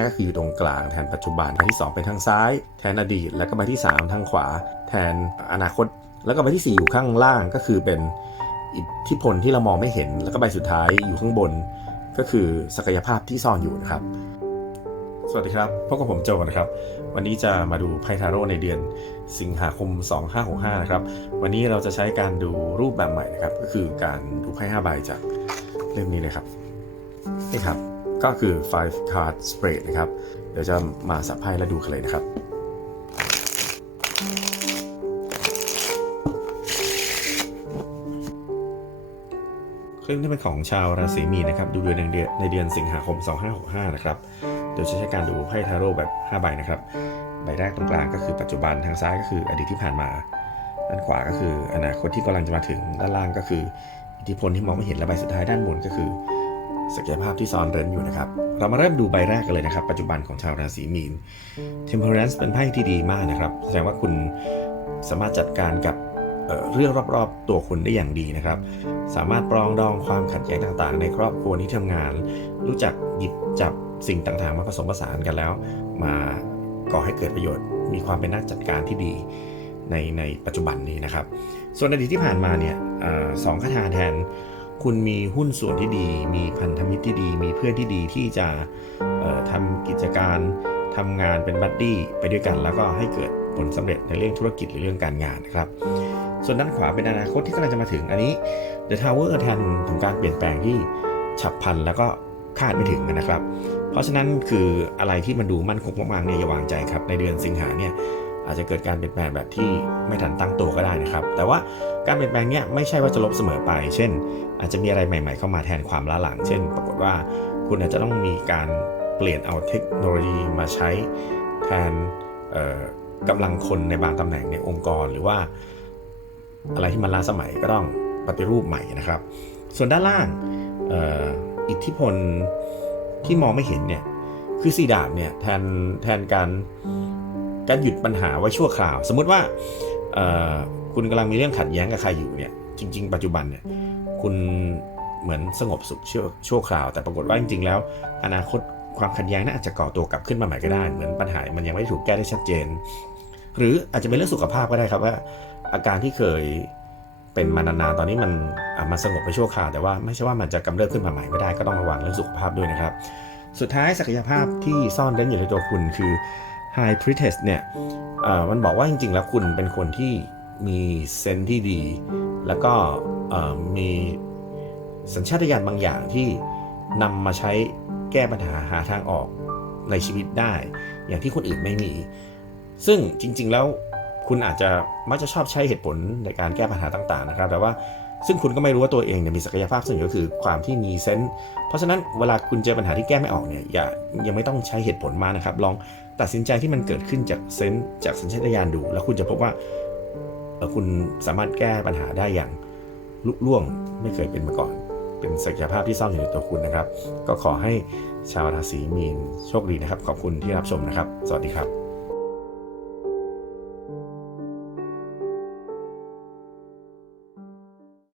กก็คืออยู่ตรงกลางแทนปัจจุบันใบที่ 2 เป็นทางซ้าย แทนอดีต แล้วก็ใบที่ 3 ทางขวา แทนอนาคต แล้วก็ใบที่ 4 อยู่ข้างล่างก็คือเป็นอิทธิพลที่เรามองไม่เห็น แล้วก็ใบสุดท้ายอยู่ข้างบน ก็คือศักยภาพที่ซ่อนอยู่นะครับ สวัสดีครับพบกับผมโจนะครับ วันนี้จะมาดูไพ่ทาโร่ในเดือนสิงหาคม 2565 นะครับ วันนี้เราจะใช้การดูรูปแบบใหม่นะครับ ก็คือการดูไพ่5ใบจากเล่มนี้เลยครับนี่ครับ ก็คือ five card spread นะครับ เดี๋ยวจะมาสับไพ่และดูกันเลยนะครับคลิปนี้เป็นของชาวราศีมีนนะครับ ดูเดือนในเดือนในเดือนสิงหาคม 2565 นะครับ เดี๋ยวจะใช้การดูไพ่ทาโร่แบบ 5 ใบนะครับ ใบแรกตรงกลางก็คือปัจจุบันทางซ้ายก็คืออดีตที่ผ่านมา ด้านขวาก็คืออนาคตที่กำลังจะมาถึงด้านล่างก็คือ อิทธิพลที่มองไม่เห็นและใบสุดท้ายด้านบนก็คือ ศักยภาพที่ซ่อนเร้นอยู่นะครับ เรามาเริ่มดูใบแรกกันเลยนะครับ ปัจจุบันของชาวราศีมีน Temperance เป็นไพ่ที่ดีมากนะครับ แสดงว่าคุณสามารถจัดการกับเเรื่องรอบๆ ตัวคุณได้อย่างดีนะครับ สามารถปรองดองความขัดแย้งต่างๆ ในครอบครัวที่ทำงาน รู้จักหยิบจับสิ่งต่างๆ มาผสมผสานกันแล้ว มาก่อให้เกิดประโยชน์ มีความเป็นนักจัดการที่ดีในในปัจจุบันนี้นะครับ ส่วนอดีตที่ผ่านมาเนี่ยอสองคาถาแทน คุณมีหุ้นส่วนที่ดี มีพันธมิตรที่ดี มีเพื่อนที่ดีที่จะทำกิจการทำงานเป็นบัดดี้ไปด้วยกัน แล้วก็ให้เกิดผลสำเร็จในเรื่องธุรกิจหรือเรื่องการงานนะครับ ส่วนด้านขวาเป็นอนาคตที่กำลังจะมาถึงอันนี้ The Tower แทนถึงการเปลี่ยนแปลงที่ฉับพลันแล้วก็คาดไม่ถึงนะครับ เพราะฉะนั้นคืออะไรที่มันดูมั่นคงมากๆเนี่ยอย่าวางใจครับ ในเดือนสิงหาเนี่ย อาจจะเกิดการเปลี่ยนแปลงแบบที่ไม่ทันตั้งตัวก็ได้นะครับ แต่ว่าการเปลี่ยนแปลงเนี่ยไม่ใช่ว่าจะลบเสมอไป เช่น อาจจะมีอะไรใหม่ๆเข้ามาแทนความล้าหลัง เช่น ปรากฏว่าคุณอาจจะต้องมีการเปลี่ยนเอาเทคโนโลยีมาใช้แทนกำลังคนในบางตำแหน่งในองค์กร หรือว่าอะไรที่มันล้าสมัยก็ต้องปฏิรูปใหม่นะครับ ส่วนด้านล่างอออิทธิพลที่มองไม่เห็นเนี่ยคือสีดาบเนี่ยแทนแทนการ การหยุดปัญหาไว้ชั่วคราว สมมุติว่าคุณกำลังมีเรื่องขัดแย้งกับใครอยู่เนี่ยจริง ๆ ปัจจุบันเนี่ยคุณเหมือนสงบสุขชั่วชั่วคราว แต่ปรากฏว่าจริงๆแล้ว อนาคตความขัดแย้งน่าอาจจะก่อตัวกลับขึ้นมาใหม่ก็ได้ เหมือนปัญหา มันยังไม่ถูกแก้ได้ชัดเจน หรืออาจจะเป็นเรื่องสุขภาพก็ได้ครับว่า อาการที่เคยเป็นมานานๆตอนนี้มันมันสงบไปชั่วคราวแต่ว่าไม่ใช่ว่ามันจะกำเริบขึ้นมาใหม่ไม่ได้ก็ต้องระวังเรื่องสุขภาพด้วยนะครับ สุดท้ายศักยภาพที่ซ่อนเร้นอยู่ในตัวคุณคือ High Priestess เนี่ยมันบอกว่าจริง ๆ แล้วคุณเป็นคนที่มีเซนที่ดี แล้วก็มีสัญชาตญาณบางอย่างที่นำมาใช้แก้ปัญหาหาทางออกในชีวิตได้ อย่างที่คนอื่นไม่มี ซึ่งจริง ๆ แล้วคุณอาจจะมักจะชอบใช้เหตุผลในการแก้ปัญหาต่าง ๆ นะครับ แต่ว่า ซึ่งคุณก็ไม่รู้ว่าตัวเองเนี่ยมีศักยภาพซึ่งก็คือความที่มีเซนส์เพราะฉะนั้นเวลาคุณเจอปัญหาที่แก้ไม่ออกเนี่ยอย่ายังไม่ต้องใช้เหตุผลมากนะครับ ลองตัดสินใจที่มันเกิดขึ้นจากเซนส์จากสัญชาตญาณดู แล้วคุณจะพบว่าคุณสามารถแก้ปัญหาได้อย่างลุล่วงไม่เคยเป็นมาก่อน เป็นศักยภาพที่ซ่อนอยู่ในตัวคุณนะครับ ก็ขอให้ชาวราศีมีนโชคดีนะครับ ขอบคุณที่รับชมนะครับ สวัสดีครับ